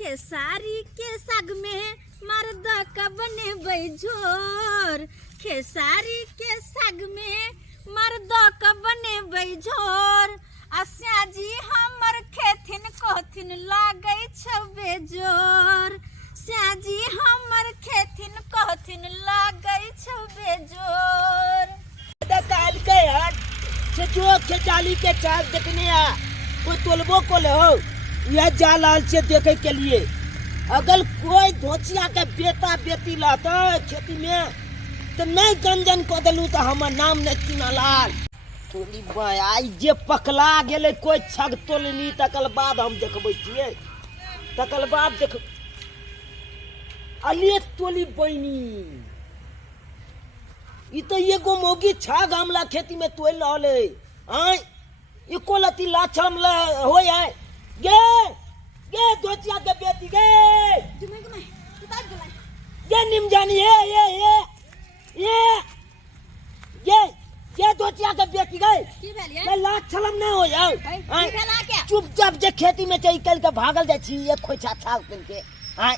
खेसारी के साग में मर्द का बने बैझोर, खेसारी के साग में मर्द का बने बैझोर। आस्या जी हमर खेथिन कहथिन लागे छबे जोर, स्याजी हमर खेथिन कहथिन लागे छबे जोर। काल के हट से जो खेचाली के चार देखने आ कोई तोलबो को ले हो यह जालाल से देखे के लिए। अगर कोई धोचिया के बेटा बेटी लाता खेती में तो नहीं गंजन को दिलू तो हमार नाम नहीं चुनालाल। तोली आई जे पकला गेले कोई छग तोलनी तकल बाद हम देखबै छियै, तकल बाद देख अलिए तोली बहनी ई तो एगो मौगी छग हमला खेती में तोल रहले आय एको लती लाछम ल होय है गे गे दोचिया के बेटी गे जुमै जुमै उतार जुमै ये निम जानी है ये दोचिया के बेटी गए की भेलिए मैं लाख छलम नहीं हो जाओ की भेला के चुपचाप जे खेती में चई कल के भागल जाय छी एक खोइछा छाल पेन के हां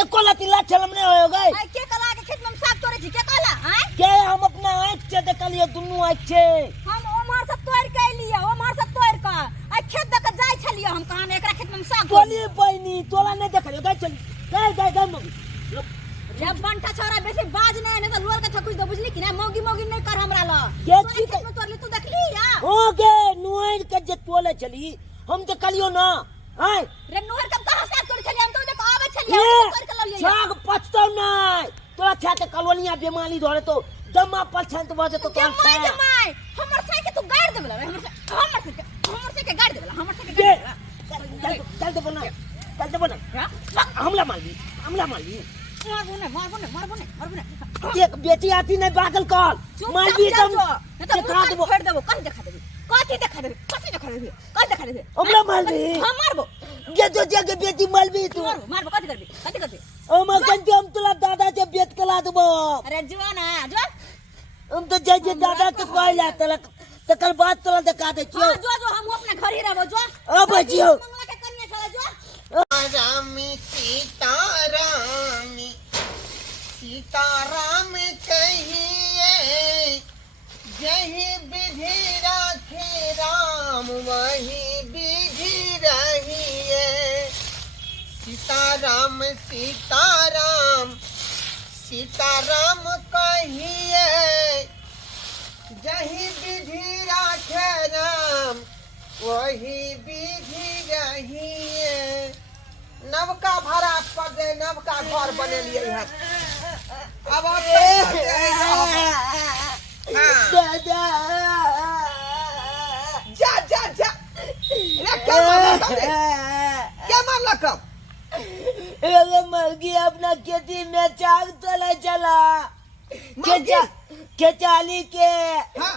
एको लती लाख छलम नहीं हो गए। आई के कला के खेत में साग तोड़े छी के कहला हां के हम अपना आंख से देखलिए दुनु आंख से हम ओमहर से तोड़ के लिए ओमहर से तोड़ के आई खेत देख जाय छलिए हम कहां एकरा खेत में साग तोली बहनी तोला नहीं देखलिए गए चल गए मौगी जब बंटा छोरा बेसी बाज नहीं तो लोल के छकुछ दो बुझली कि ना मौगी मौगी नहीं कर हमरा ल के तोरे खेत में तोड़ली तू देखली या हो गे नुआर के जे तोले चली हम देखलियो ना हां रे नोहर कब कहां साग तोड़ छलिए हम तो देख आवे छलिए तोड़ के ल लिया छाग पछतो नहीं तोरा छा के कलोनिया बेमारी धरे तो दमा पछंत बजे तो तोरा जमाई हमर साई के तू गाड़ देबला हमर से के गाड़ देबला हमर से के चल दे बना हमला मार ली मारबो ने एक बेटी आती नहीं बादल कॉल मार भी तुम दिखा देबो फेर देबो कथि देखा देबी हमला मार दी हां मारबो ये जो जगह बेटी मार भी तू मारबो कथि करबी हम कंटे हम तोला दादा से बेट कला देबो। अरे जो ना जो हम तो जय दादा के कहला तलक तकर बाद तोला देखा दे छियो जो हम अपना घर ही रहबो जो अब जियो मंगला के कन्या छला जो रामी सीताराम कहिए यही विधि राखे राम वही विधि रहिए। सीताराम सीताराम कहिए यही विधि राखे राम वही विधि रहिए। नवका भाड़ा पर दे नवका घर बने लिए है अब दादा जा रे क्या मान लकम एगो मर्गी अपना खेती में चाग तोले चला खेचाली के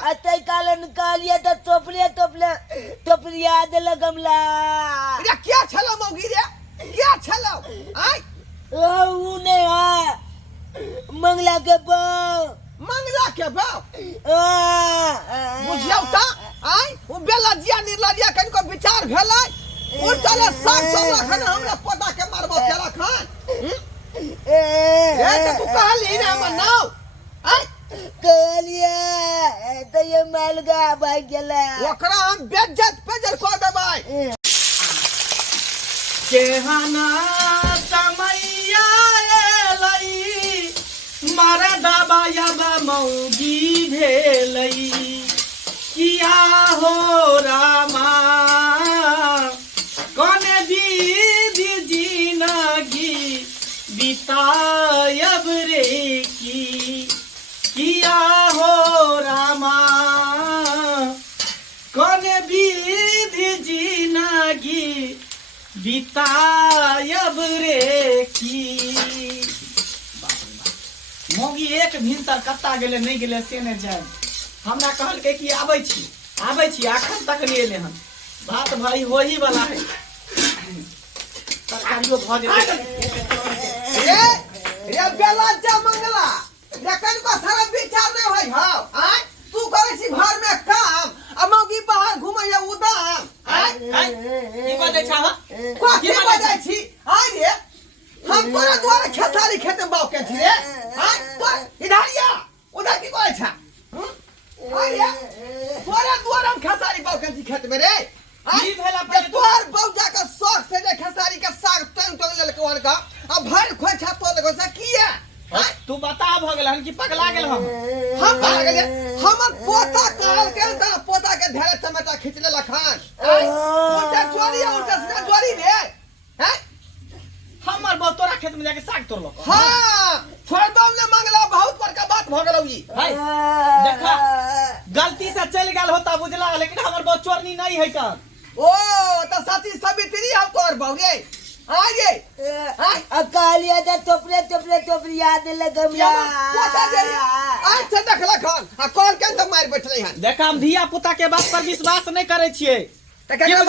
अतई कालन कालिया तो टोपलिया दे लगमला रे क्या छला मौगी रे क्या छला आई ऊ ने मंगला के बाव बुझियौ त आई उ बेला जिया निर्लजिया कनिको विचार भेलै उल्टाले साग सब खन हमरा पता के मारबो केला खान ए तू कहली रे हमर नाव आई कहलिया तो ये मालगा भाग गेला ओकरा हम बेइज्जत पेजर को देबै। केहना समैया एलै मारा दबायब मौगी भेलै किया हो रामा कौन विधि जिंदगी बितायब रे की किया हो रामा कौन विधि जिंदगी बितायब रे की। मौगी एक भिनसर कत्ता गेले नहीं गेले से नहीं जाए हमरा कहल के कि आबै छी अखन तक नहीं एले हन बात भाई होही वाला है तरकारियो भ गेलै ये बेला जा मंगला लेकिन को सारा विचार नहीं होई हां आई तू करे छी घर में काम आ मौगी बाहर घुमैया उदाम आई की बजै छा को की बजै छी आई भ गेल हन कि पगला गेल हम हमर पोता कहल के त पोता के ढेरे टमाटर खींच ले लखान उल्टा चोरी उल्टा सीधा चोरी रे हैं हमर बहु तोरा खेत में जाके साग तोड़लक हां छोड़बो ने मंगला बहुत बड़का बात भ गेलौ ई भाई देखा गलती से चल गेल होता बुझला लेकिन हमर बहु चोरनी नहीं है त ओ त सती सावित्री हम तोर बहु रे आइए अकालिया दा टोपरे याद लगमला पोता दे आज से देखला खान आ कौन के त मार बैठले हन देखा हम धिया पुता के बात पर विश्वास नहीं करे छिए त केकरा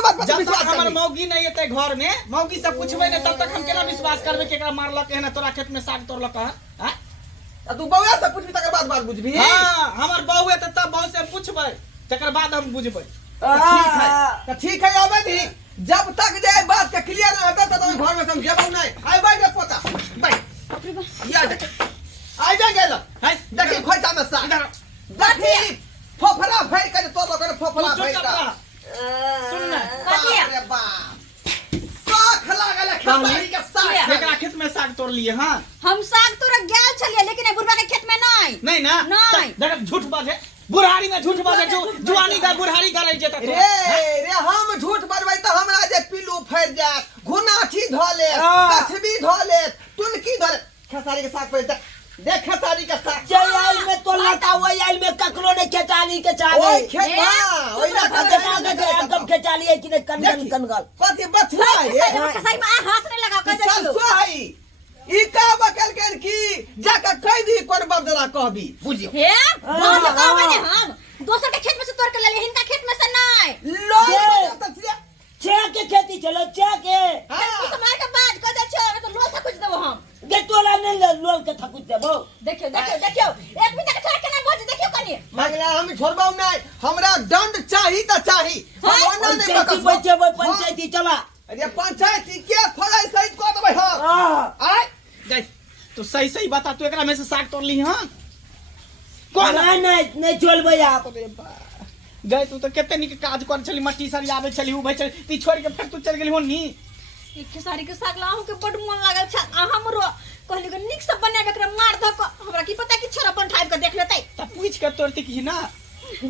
बात पर जब विश्वास तक हमर करबी मौगी नहीं एते घर में मौगी से पूछबे नहीं तब तक हम केना विश्वास करबे केकरा मारलक है ना तोरा खेत में साग तोड़लक है तू बउआ से पूछबी तकर बाद बुझबी हां हमर बहू है तब बहू से पूछबे तकर बाद हम बुझबे ठीक है आबे दी जब तक जे बात के क्लियर न होता तो घर में हम जेबौ नहीं आइ बैठ रे पोता बैठ या देख आइ जा गेल है देखी खोइता में सा देखी फोफरा भर के तो लोग फोफरा भर का सुन ना अरे बाप साख लागल खेसारी के साग एकरा खेत में साग तोड़ लिए हां हम साग तोरा गेल छलिए लेकिन बुढ़वा के खेत में नहीं नहीं ना नहीं। देख झूठ बाजे बुढ़ारी में झूठ बाजे जो जवानी का बुढ़ारी गले जेता रे हम झूठ बजबै त हमरा जे पिल्लू फैर जात घुनाठी ध ले कछबी ध ले तुनकी ध ले खेसारी के साग पे देख खेसारी के साग जयाल में तो लता वही आइल में ककरो ने खेचाली के चाले ओए खेत ओइ एकदम खेचाली है कि ने कनगल कथि बचला रे कसाई में हाथ नहीं लगा कर चल दे सोई ई का बकल कर की जाके कह दी कोन बदला कहबी बुझियो हे बहुत से कहबे ने हम दोसर के खेत में से तोड़ के ले ले हिनका खेत में से नहीं लो छे के खेती चलो छे के तू समार के बात कर दे छे तो लो से कुछ देबो हम गे तोला ने लोल के थकुच देबो देखियो एक भी तक छोड़ के ना बोझ देखियो कनी मंगला हम छोड़बौ नहीं हमरा दंड चाही त चाही भगवान नहीं पंचायती बचे पंचायती चला अरे पंचायत के खोलै सहित को देबै हम आय जाई तू सही सही बता तू एकरा में से साग तोड़ ली हां कौन नहीं चलबै आप गए तू तो केते निक काज कर छली मट्टी सरी आवे छली उ चल ती छोड़ के फिर तू चल गेली होनी एक खेसारी के साग लाहू के बड मन लागल छ आ हमरो कहली के निक से बना एकरा मार द के हमरा की पता कि छोरा पन ठाइब के देख लेतै त पूछ के तोड़ती की ना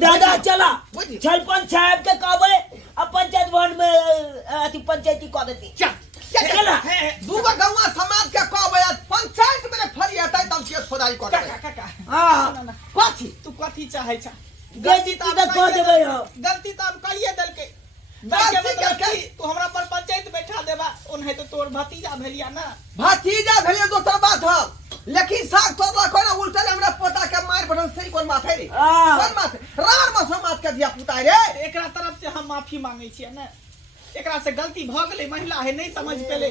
दादा चला चल पंचायत के कहबै अब पंचायत भवन में अथी पंचायती कह देती चल दूगो गौवा समाज के कहबै पंचायत में फरी हेतै तब केस खोदाई कर काका हां कथि तू कथी चाहे छ गलती तो कह देबै हो गलती त हम कहिए देल के गलती करके तू हमरा पर पंचायत बैठा देबा ओनहे तो तोर भतीजा भेलिया ना भतीजा भेले दोसर बात ह लेकिन साग तोड़ला कोना उल्टा हमरा पोता के मार पड़ल सही कोन बात है रे कोन बात रार में समाज के दिया पुता रे एकरा तरफ से हम माफी मांगे छियै ना एकरा से गलती भ गेलै महिला है नहीं समझ पेले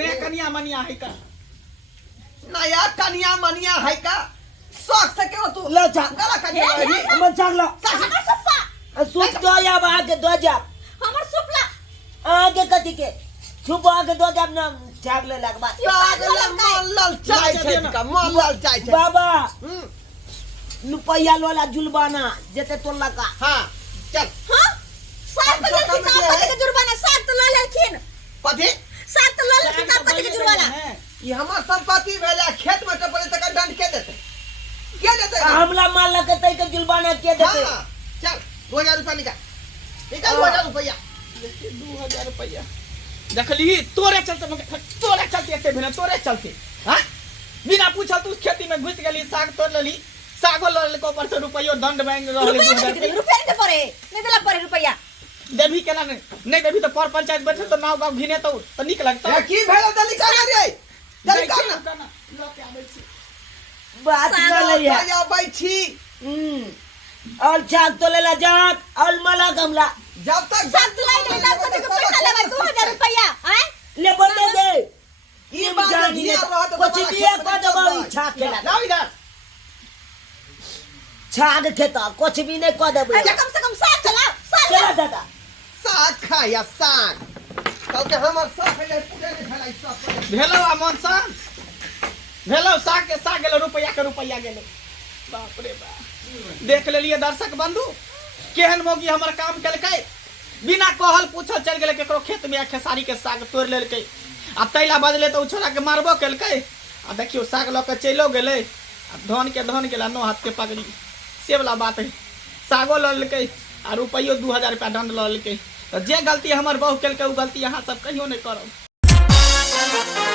नया कन्या मनिया है का नया कन्या मनिया है का शौक से क्यों तू लो जा गला कन्या रही हमर चाग लो हमर सुप्पा सुप दो या आगे दो जा हमर सुपला आगे कथी के सुप आगे दो जा ना चाग ले लगबा साग मन लाल चाय छै का मन लाल चाय छै बाबा रुपया लोला जुलबाना जेते तोला का हां चल हां साग तो ले के जुर्माना साग तो ले लेखिन पति साग तो ले लेखिन पति के जुर्माना ई हमर संपत्ति भेला खेत में तो पड़े तक दंड के देते हमला माल लगतै के जुलबाना के देते हां चल 2000 रुपया निकाल 2000 रुपया 2000 रुपया देखली तोरे चलते एते भेना तोरे चलते हां बिना पूछल तू खेती में घुस गेली साग तोड़ लेली सागो लल को पर से रुपया दंड मांग रहले 2000 रुपया नहीं पड़े नहीं देला पड़े रुपया देवी केना नहीं देवी तो पर पंचायत बैठे तो नाव गांव घिने तो निक लगता की भेलो जल्दी कर रे जल्दी कर ना लोग आबै छी बात चल है आबै छी और चाग तो लेला जात और मला गमला जब तक साग तो ले ले तब तक पैसा लेबा 2000 रुपया हैं ले बोले दे ई बात जानी रहत कुछ भी को दबा इच्छा के लाओ इधर छाग खेता कुछ भी नहीं को देबे अच्छा कम से कम साग चला चला दादा साग खाया साग कल के हमर साग है पूरे नहीं भेलै सब भेलो अमन सान भेलो साग के साग गेलो रुपया के रुपया गेलो बाप रे बाप देख लेलिए दर्शक बंधु केहन मोगी हमर काम केलकै बिना कहल पूछल चल गेलै केकरो खेत में खेसारी के साग तोड़ लेलकै आ तैला बजले तो छोरा के मारबो केलकै आ देखियो साग लऽ के चलो गेलै आ धन गेला 9 हाथ के पगड़ी से वाला बात है। सागो लऽ लेलकै आ रुपैयो 2000 रुपया दंड लऽ लेलकै। तो जे गलती हमर बहू केलकै उ गलती अहाँ सब कहियो नहीं करब।